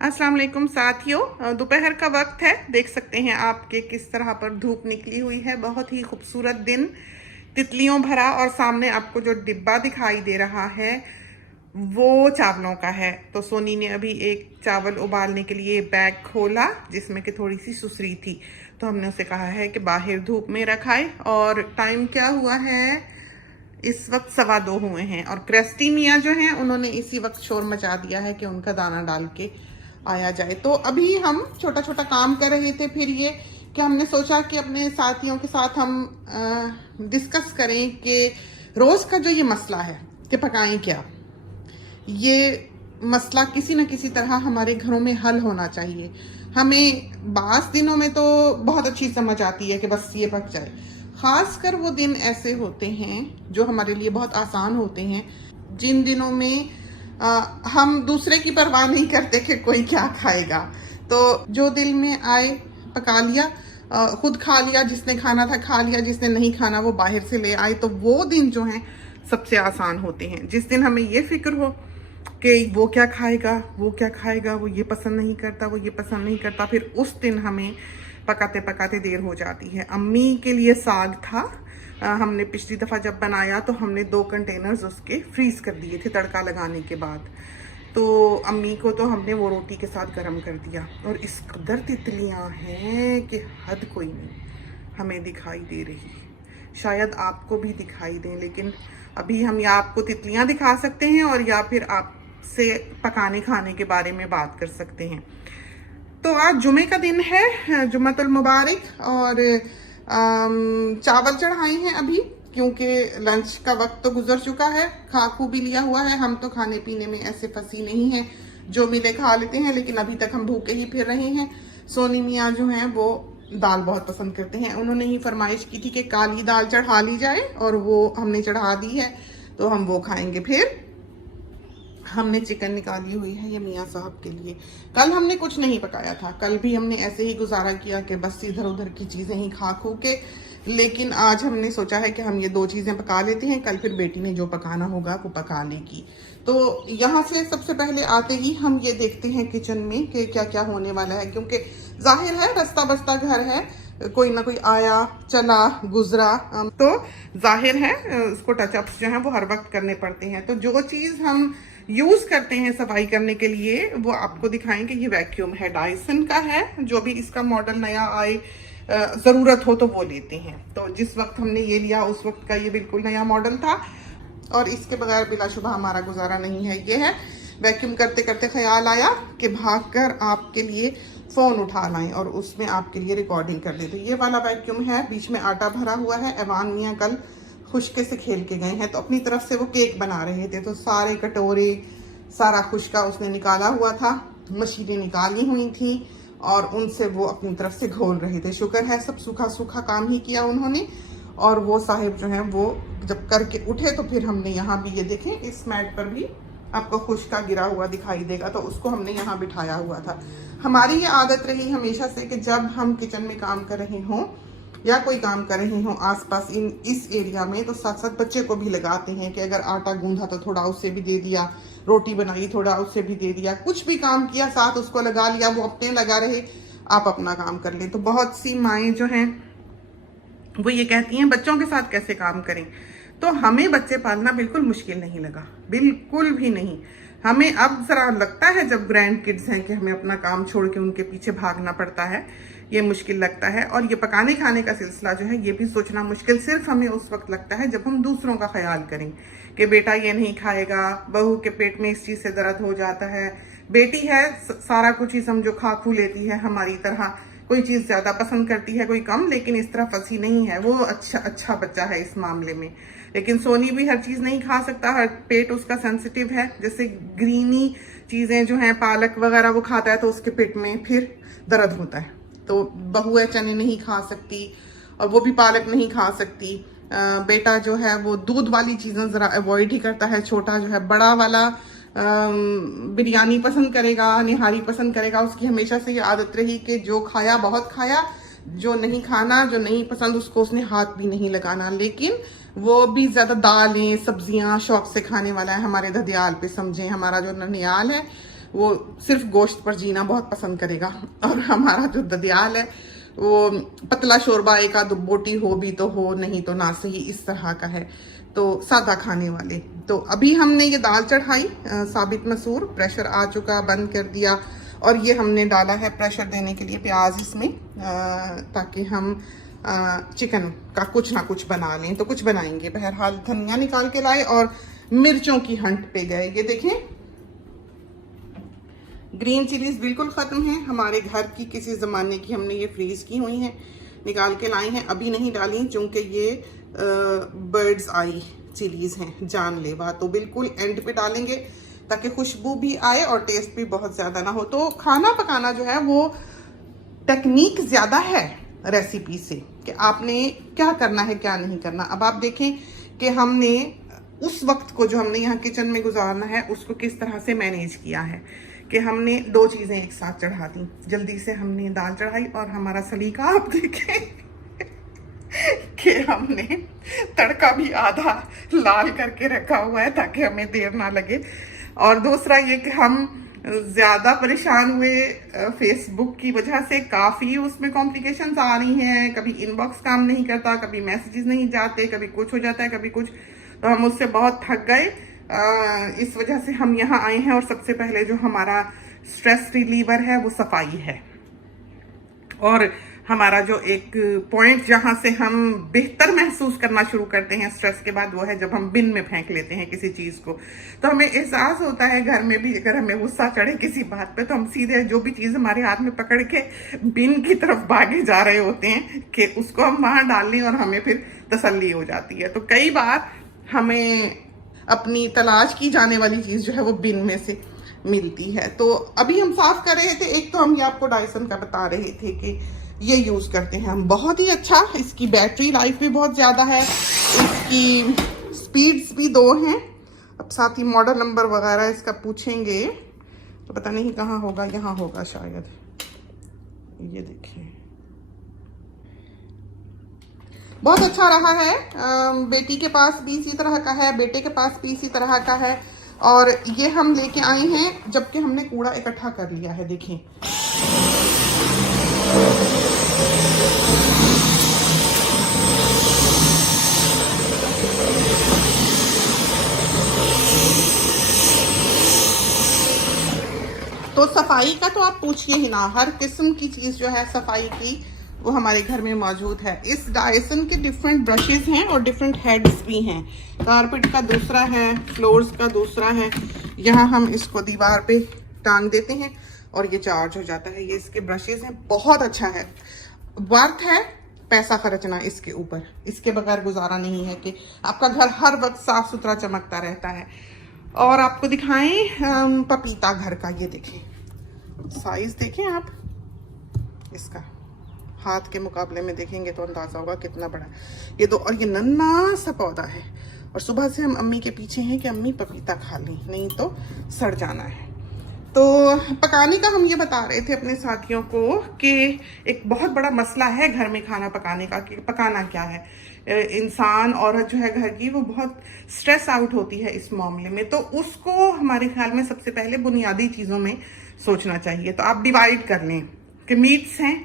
अस्सलाम वालेकुम साथियों, दोपहर का वक्त है। देख सकते हैं आप कि किस तरह पर धूप निकली हुई है। बहुत ही खूबसूरत दिन, तितलियों भरा। और सामने आपको जो डिब्बा दिखाई दे रहा है वो चावलों का है। तो सोनी ने अभी एक चावल उबालने के लिए बैग खोला जिसमें कि थोड़ी सी सुसरी थी, तो हमने उसे कहा है कि बाहर धूप में रखाए। और टाइम क्या हुआ है, इस वक्त 2:15 हुए हैं। और क्रेस्टी मियाँ जो हैं उन्होंने इसी वक्त शोर मचा दिया है कि उनका दाना डाल के आया जाए। तो अभी हम छोटा छोटा काम कर रहे थे, फिर ये कि हमने सोचा कि अपने साथियों के साथ हम डिस्कस करें कि रोज़ का जो ये मसला है कि पकाएं क्या, ये मसला किसी न किसी तरह हमारे घरों में हल होना चाहिए। हमें बास दिनों में तो बहुत अच्छी समझ आती है कि बस ये पक जाए। खासकर वो दिन ऐसे होते हैं जो हमारे लिए बहुत आसान होते हैं, जिन दिनों में हम दूसरे की परवाह नहीं करते कि कोई क्या खाएगा। तो जो दिल में आए पका लिया, खुद खा लिया, जिसने खाना था खा लिया, जिसने नहीं खाना वो बाहर से ले आए। तो वो दिन जो हैं सबसे आसान होते हैं। जिस दिन हमें ये फिक्र हो कि वो क्या खाएगा, वो क्या खाएगा, वो ये पसंद नहीं करता, वो ये पसंद नहीं करता, फिर उस दिन हमें पकाते पकाते देर हो जाती है। अम्मी के लिए साग था, हमने पिछली दफ़ा जब बनाया तो हमने 2 कंटेनर्स उसके फ्रीज़ कर दिए थे तड़का लगाने के बाद। तो अम्मी को तो हमने वो रोटी के साथ गर्म कर दिया। और इस कदर तितलियां हैं कि हद कोई नहीं हमें दिखाई दे रही। शायद आपको भी दिखाई दें, लेकिन अभी हम या आपको तितलियां दिखा सकते हैं और या फिर आपसे पकाने खाने के बारे में बात कर सकते हैं। तो आज जुमे का दिन है, जुम्मतुल मुबारक। और चावल चढ़ाए हैं अभी, क्योंकि लंच का वक्त तो गुजर चुका है। खा खू भी लिया हुआ है। हम तो खाने पीने में ऐसे फंसी नहीं हैं, जो मिले खा लेते हैं, लेकिन अभी तक हम भूखे ही फिर रहे हैं। सोनी मियाँ जो हैं वो दाल बहुत पसंद करते हैं। उन्होंने ही फरमाइश की थी कि काली दाल चढ़ा ली जाए, और वो हमने चढ़ा दी है, तो हम वो खाएंगे। फिर हमने चिकन निकाली हुई है ये मियाँ साहब के लिए। कल हमने कुछ नहीं पकाया था, कल भी हमने ऐसे ही गुजारा किया कि बस इधर उधर की चीज़ें ही खा खू के। लेकिन आज हमने सोचा है कि हम ये 2 चीज़ें पका लेते हैं, कल फिर बेटी ने जो पकाना होगा वो पका लेगी। तो यहाँ से सबसे पहले आते ही हम ये देखते हैं किचन में कि क्या क्या होने वाला है, क्योंकि जाहिर है रास्ता बस्ता घर है, कोई ना कोई आया चला गुजरा, तो जाहिर है उसको टचअप्स जो हैं वो हर वक्त करने पड़ते हैं। तो जो चीज़ हम यूज करते हैं सफाई करने के लिए वो आपको दिखाएंगे। ये वैक्यूम है, डायसन का है। जो भी इसका मॉडल नया आए, ज़रूरत हो तो वो लेते हैं। तो जिस वक्त हमने ये लिया उस वक्त का ये बिल्कुल नया मॉडल था, और इसके बगैर बिलाशुबा हमारा गुजारा नहीं है। ये है, वैक्यूम करते करते ख्याल आया कि भागकर आपके लिए फ़ोन उठा लाएं और उसमें आपके लिए रिकॉर्डिंग कर दें। तो ये वाला वैक्यूम है, बीच में आटा भरा हुआ है। एवान मियाँ कल खुशके से खेल के गए हैं, तो अपनी तरफ से वो केक बना रहे थे, तो सारे कटोरे सारा खुशका उसने निकाला हुआ था, मशीनें निकाली हुई थी और उनसे वो अपनी तरफ से घोल रहे थे। शुक्र है सब सूखा सूखा काम ही किया उन्होंने। और वो साहिब जो हैं वो जब करके उठे तो फिर हमने यहाँ भी, ये देखें इस मैट पर भी आपको खुशका गिरा हुआ दिखाई देगा, तो उसको हमने यहाँ बिठाया हुआ था। हमारी ये आदत रही हमेशा से कि जब हम किचन में काम कर रहे हों या कोई काम कर रही हूँ आसपास इस एरिया में, तो साथ साथ बच्चे को भी लगाते हैं कि अगर आटा गूंधा तो थोड़ा उससे भी दे दिया, रोटी बनाई थोड़ा उससे भी दे दिया, कुछ भी काम किया साथ उसको लगा लिया, वो अपने लगा रहे, आप अपना काम कर लें। तो बहुत सी माएँ जो हैं वो ये कहती हैं बच्चों के साथ कैसे काम करें। तो हमें बच्चे पालना बिल्कुल मुश्किल नहीं लगा, बिल्कुल भी नहीं। हमें अब ज़रा लगता है जब ग्रैंड किड्स हैं कि हमें अपना काम छोड़ के उनके पीछे भागना पड़ता है, ये मुश्किल लगता है। और ये पकाने खाने का सिलसिला जो है ये भी सोचना मुश्किल सिर्फ हमें उस वक्त लगता है जब हम दूसरों का ख्याल करें कि बेटा ये नहीं खाएगा, बहू के पेट में इस चीज़ से दर्द हो जाता है, बेटी है सारा कुछ ही समझो खा खू लेती है हमारी तरह, कोई चीज़ ज़्यादा पसंद करती है कोई कम, लेकिन इस तरह फंसी नहीं है, वो अच्छा बच्चा है इस मामले में। लेकिन सोनी भी हर चीज़ नहीं खा सकता, हर पेट उसका सेंसिटिव है। जैसे ग्रीनी चीज़ें जो हैं पालक वगैरह वो खाता है तो उसके पेट में फिर दर्द होता है। तो बहू है चने नहीं खा सकती और वो भी पालक नहीं खा सकती। बेटा जो है वो दूध वाली चीज़ें ज़रा अवॉइड ही करता है। छोटा जो है बड़ा वाला बिरयानी पसंद करेगा, निहारी पसंद करेगा। उसकी हमेशा से ये आदत रही कि जो खाया बहुत खाया, जो नहीं खाना, जो नहीं पसंद उसको उसने हाथ भी नहीं लगाना। लेकिन वो भी ज़्यादा दालें सब्जियां शौक से खाने वाला है। हमारे धदियाल पे समझें, हमारा जो ननियाल है वो सिर्फ गोश्त पर जीना बहुत पसंद करेगा। और हमारा जो ददियाल है वो पतला शोरबा, एक आध बोटी हो भी तो हो, नहीं तो ना सही, इस तरह का है, तो सादा खाने वाले। तो अभी हमने ये दाल चढ़ाई, साबित मसूर, प्रेशर आ चुका, बंद कर दिया। और ये हमने डाला है प्रेशर देने के लिए प्याज इसमें, ताकि हम चिकन का कुछ ना कुछ बना लें। तो कुछ बनाएंगे। बहरहाल धनिया निकाल के लाए और मिर्चों की हंट पे गए। ये देखें, ग्रीन चिलीज बिल्कुल ख़त्म है, हमारे घर की किसी ज़माने की, हमने ये फ्रीज़ की हुई हैं, निकाल के लाई हैं। अभी नहीं डाली क्योंकि ये बर्ड्स आई चिलीज़ हैं, जानलेवा। तो बिल्कुल एंड पे डालेंगे ताकि खुशबू भी आए और टेस्ट भी बहुत ज़्यादा ना हो। तो खाना पकाना जो है वो टेक्निक ज़्यादा है रेसिपी से, कि आपने क्या करना है क्या नहीं करना। अब आप देखें कि हमने उस वक्त को जो हमने यहाँ किचन में गुजारना है उसको किस तरह से मैनेज किया है, कि हमने 2 चीज़ें एक साथ चढ़ा दी। जल्दी से हमने दाल चढ़ाई और हमारा सलीका आप देखें कि हमने तड़का भी आधा लाल करके रखा हुआ है ताकि हमें देर ना लगे। और दूसरा ये कि हम ज़्यादा परेशान हुए फेसबुक की वजह से, काफ़ी उसमें कॉम्प्लिकेशंस आ रही हैं। कभी इनबॉक्स काम नहीं करता, कभी मैसेजेस नहीं जाते, कभी कुछ हो जाता है, कभी कुछ। तो हम उससे बहुत थक गए। इस वजह से हम यहाँ आए हैं। और सबसे पहले जो हमारा स्ट्रेस रिलीवर है वो सफाई है। और हमारा जो एक पॉइंट जहाँ से हम बेहतर महसूस करना शुरू करते हैं स्ट्रेस के बाद, वो है जब हम बिन में फेंक लेते हैं किसी चीज़ को। तो हमें एहसास होता है घर में भी, अगर हमें गुस्सा चढ़े किसी बात पे, तो हम सीधे जो भी चीज़ हमारे हाथ में पकड़ के बिन की तरफ भागे जा रहे होते हैं कि उसको हम वहाँ डाल लें, और हमें फिर तसल्ली हो जाती है। तो कई बार हमें अपनी तलाश की जाने वाली चीज़ जो है वो बिन में से मिलती है। तो अभी हम साफ कर रहे थे। एक तो हम ये आपको डायसन का बता रहे थे कि ये यूज़ करते हैं हम, बहुत ही अच्छा। इसकी बैटरी लाइफ भी बहुत ज़्यादा है, इसकी स्पीड्स भी 2 हैं। अब साथ ही मॉडल नंबर वगैरह इसका पूछेंगे तो पता नहीं कहाँ होगा, यहाँ होगा शायद। ये देखिए, बहुत अच्छा रहा है। बेटी के पास भी इसी तरह का है, बेटे के पास भी इसी तरह का है। और ये हम लेके आए हैं जबकि हमने कूड़ा इकट्ठा कर लिया है। देखें, तो सफाई का तो आप पूछिए ही ना। हर किस्म की चीज़ जो है सफाई की वो हमारे घर में मौजूद है। इस डायसन के डिफरेंट ब्रशेस हैं और डिफरेंट हेड्स भी हैं। कारपेट का दूसरा है, फ्लोर्स का दूसरा है। यहाँ हम इसको दीवार पे टांग देते हैं और ये चार्ज हो जाता है। ये इसके ब्रशेस हैं, बहुत अच्छा है, वर्थ है पैसा खर्चना इसके ऊपर। इसके बगैर गुजारा नहीं है कि आपका घर हर वक्त साफ सुथरा चमकता रहता है। और आपको दिखाएं पपीता घर का, ये देखें साइज, देखें आप इसका, हाथ के मुकाबले में देखेंगे तो अंदाजा होगा कितना बड़ा ये। तो और ये नन्हा सा पौधा है। और सुबह से हम अम्मी के पीछे हैं कि अम्मी पपीता खा लें, नहीं तो सड़ जाना है। तो पकाने का हम ये बता रहे थे अपने साथियों को कि एक बहुत बड़ा मसला है घर में खाना पकाने का, कि पकाना क्या है। इंसान, औरत जो है घर की, वो बहुत स्ट्रेस आउट होती है इस मामले में। तो उसको हमारे ख्याल में सबसे पहले बुनियादी चीज़ों में सोचना चाहिए। तो आप डिवाइड कर लें कि मीट्स हैं,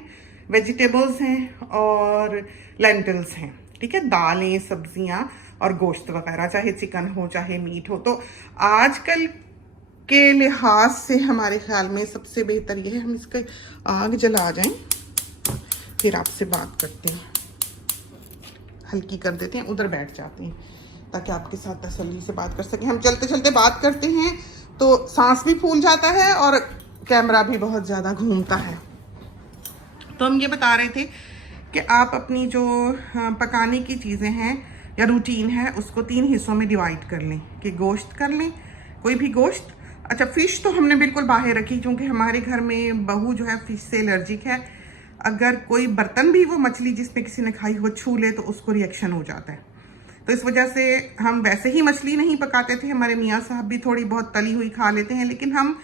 वेजिटेबल्स हैं और लेंटिल्स हैं, ठीक है, दालें, सब्जियां और गोश्त वगैरह, चाहे चिकन हो चाहे मीट हो। तो आजकल के लिहाज से हमारे ख्याल में सबसे बेहतर ये है हम इसका आग जला जाएं, फिर आपसे बात करते हैं। हल्की कर देते हैं, उधर बैठ जाते हैं ताकि आपके साथ तसल्ली से बात कर सकें। हम चलते चलते बात करते हैं तो सांस भी फूल जाता है और कैमरा भी बहुत ज़्यादा घूमता है। तो हम ये बता रहे थे कि आप अपनी जो पकाने की चीज़ें हैं या रूटीन है उसको 3 हिस्सों में डिवाइड कर लें। कि गोश्त कर लें, कोई भी गोश्त। अच्छा, फ़िश तो हमने बिल्कुल बाहर रखी क्योंकि हमारे घर में बहू जो है फ़िश से एलर्जिक है। अगर कोई बर्तन भी वो मछली जिसमें किसी ने खाई हो छू ले तो उसको रिएक्शन हो जाता है। तो इस वजह से हम वैसे ही मछली नहीं पकाते थे। हमारे मियाँ साहब भी थोड़ी बहुत तली हुई खा लेते हैं, लेकिन हम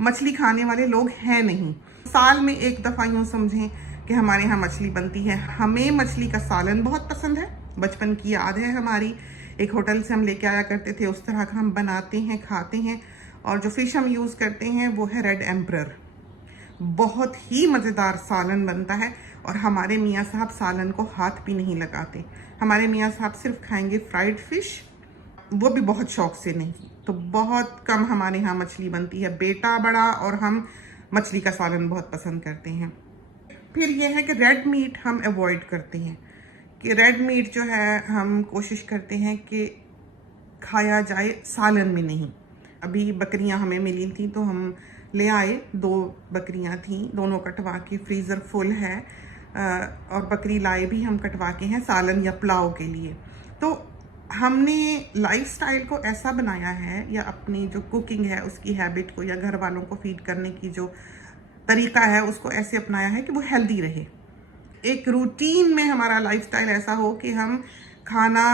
मछली खाने वाले लोग हैं नहीं। साल में एक दफ़ा यूँ समझें कि हमारे यहाँ मछली बनती है। हमें मछली का सालन बहुत पसंद है, बचपन की याद है हमारी। एक होटल से हम लेके आया करते थे, उस तरह का हम बनाते हैं, खाते हैं और जो फ़िश हम यूज़ करते हैं वो है रेड एम्परर। बहुत ही मज़ेदार सालन बनता है और हमारे मियाँ साहब सालन को हाथ भी नहीं लगाते। हमारे मियाँ साहब सिर्फ खाएंगे फ्राइड फ़िश, वो भी बहुत शौक से नहीं। तो बहुत कम हमारे यहाँ मछली बनती है। बेटा बड़ा और हम मछली का सालन बहुत पसंद करते हैं। फिर यह है कि रेड मीट हम अवॉइड करते हैं, कि रेड मीट जो है हम कोशिश करते हैं कि खाया जाए, सालन में नहीं। अभी बकरियां हमें मिली थी तो हम ले आए, 2 बकरियां थी, दोनों कटवा के फ्रीज़र फुल है। और बकरी लाए भी हम कटवा के हैं सालन या पुलाव के लिए। तो हमने लाइफस्टाइल को ऐसा बनाया है, या अपनी जो कुकिंग है उसकी हैबिट को, या घर वालों को फीड करने की जो तरीका है उसको ऐसे अपनाया है कि वो हेल्दी रहे। एक रूटीन में हमारा लाइफस्टाइल ऐसा हो कि हम खाना,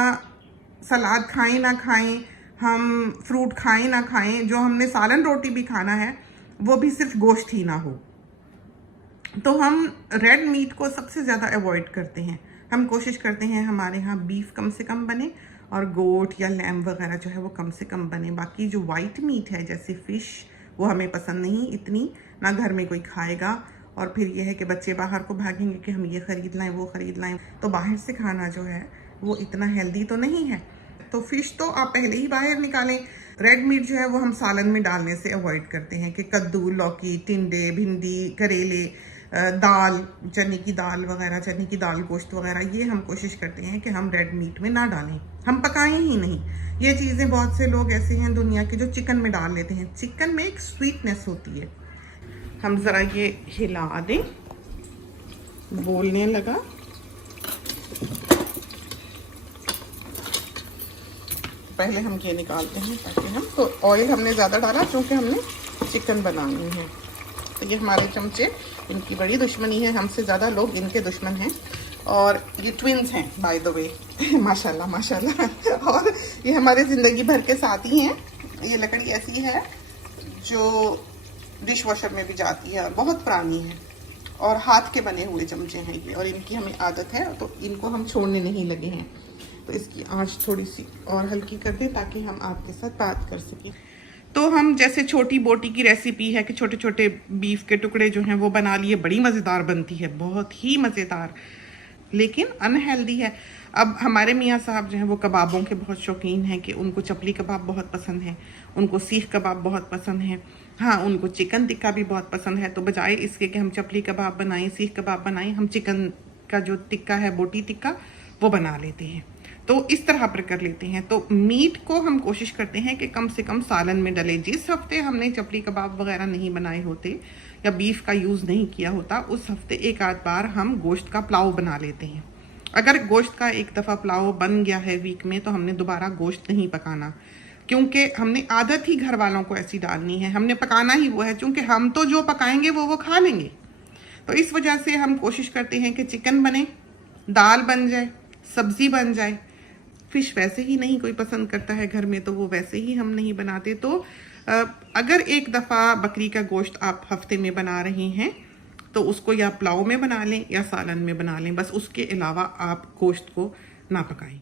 सलाद खाएं ना खाएं, हम फ्रूट खाएं ना खाएं, जो हमने सालन रोटी भी खाना है वो भी सिर्फ गोश्त ही ना हो। तो हम रेड मीट को सबसे ज़्यादा अवॉइड करते हैं। हम कोशिश करते हैं हमारे यहाँ बीफ कम से कम बने और गोट या लैम वगैरह जो है वो कम से कम बने। बाकी जो वाइट मीट है जैसे फ़िश, वो हमें पसंद नहीं इतनी, ना घर में कोई खाएगा। और फिर यह है कि बच्चे बाहर को भागेंगे कि हम ये ख़रीद लाएं, वो ख़रीद लाएं, तो बाहर से खाना जो है वो इतना हेल्दी तो नहीं है। तो फ़िश तो आप पहले ही बाहर निकालें। रेड मीट जो है वो हम सालन में डालने से अवॉइड करते हैं, कि कद्दू, लौकी, टिंडे, भिंडी, करेले, दाल, चने की दाल वगैरह, चने की दाल, गोश्त वगैरह, ये हम कोशिश करते हैं कि हम रेड मीट में ना डालें, हम पकाएं ही नहीं। ये चीज़ें बहुत से लोग ऐसे हैं दुनिया के जो चिकन में डाल लेते हैं। चिकन में एक स्वीटनेस होती है। हम ज़रा ये हिला दें, बोलने लगा। पहले हम ये निकालते हैं ताकि हम, तो ऑयल हमने ज़्यादा डाला क्योंकि हमने चिकन बनानी है। तो ये हमारे चमचे, इनकी बड़ी दुश्मनी है, हमसे ज़्यादा लोग इनके दुश्मन हैं। और ये ट्विन्स हैं बाय द वे, माशाल्लाह माशाल्लाह। और ये हमारे ज़िंदगी भर के साथी हैं। ये लकड़ी ऐसी है जो डिश वॉशर में भी जाती है और बहुत पुरानी है, और हाथ के बने हुए चमचे हैं ये, और इनकी हमें आदत है तो इनको हम छोड़ने नहीं लगे हैं। तो इसकी आंच थोड़ी सी और हल्की कर दें ताकि हम आपके साथ बात कर सकें। तो हम जैसे छोटी बोटी की रेसिपी है कि छोटे छोटे बीफ के टुकड़े जो हैं वो बना लिए, बड़ी मज़ेदार बनती है, बहुत ही मज़ेदार, लेकिन अनहेल्दी है। अब हमारे मियाँ साहब जो हैं वो कबाबों के बहुत शौकीन हैं, कि उनको चपली कबाब बहुत पसंद है, उनको सीख कबाब बहुत पसंद है, हाँ उनको चिकन टिक्का भी बहुत पसंद है। तो बजाय इसके कि हम चपली कबाब बनाएं, सीख कबाब बनाएं, हम चिकन का जो टिक्का है, बोटी टिक्का, वो बना लेते हैं। तो इस तरह पर कर लेते हैं। तो मीट को हम कोशिश करते हैं कि कम से कम सालन में डले। जिस हफ्ते हमने चपली कबाब वगैरह नहीं बनाए होते या बीफ का यूज़ नहीं किया होता, उस हफ्ते एक आध बार हम गोश्त का पुलाव बना लेते हैं। अगर गोश्त का एक दफ़ा पुलाव बन गया है वीक में, तो हमने दोबारा गोश्त नहीं पकाना, क्योंकि हमने आदत ही घर वालों को ऐसी डालनी है, हमने पकाना ही वो है, क्योंकि हम तो जो पकाएंगे वो खा लेंगे। तो इस वजह से हम कोशिश करते हैं कि चिकन बने, दाल बन जाए, सब्ज़ी बन जाए। फ़िश वैसे ही नहीं कोई पसंद करता है घर में, तो वो वैसे ही हम नहीं बनाते। तो अगर एक दफ़ा बकरी का गोश्त आप हफ्ते में बना रहे हैं तो उसको या पुलाव में बना लें या सालन में बना लें, बस उसके अलावा आप गोश्त को ना पकाएं।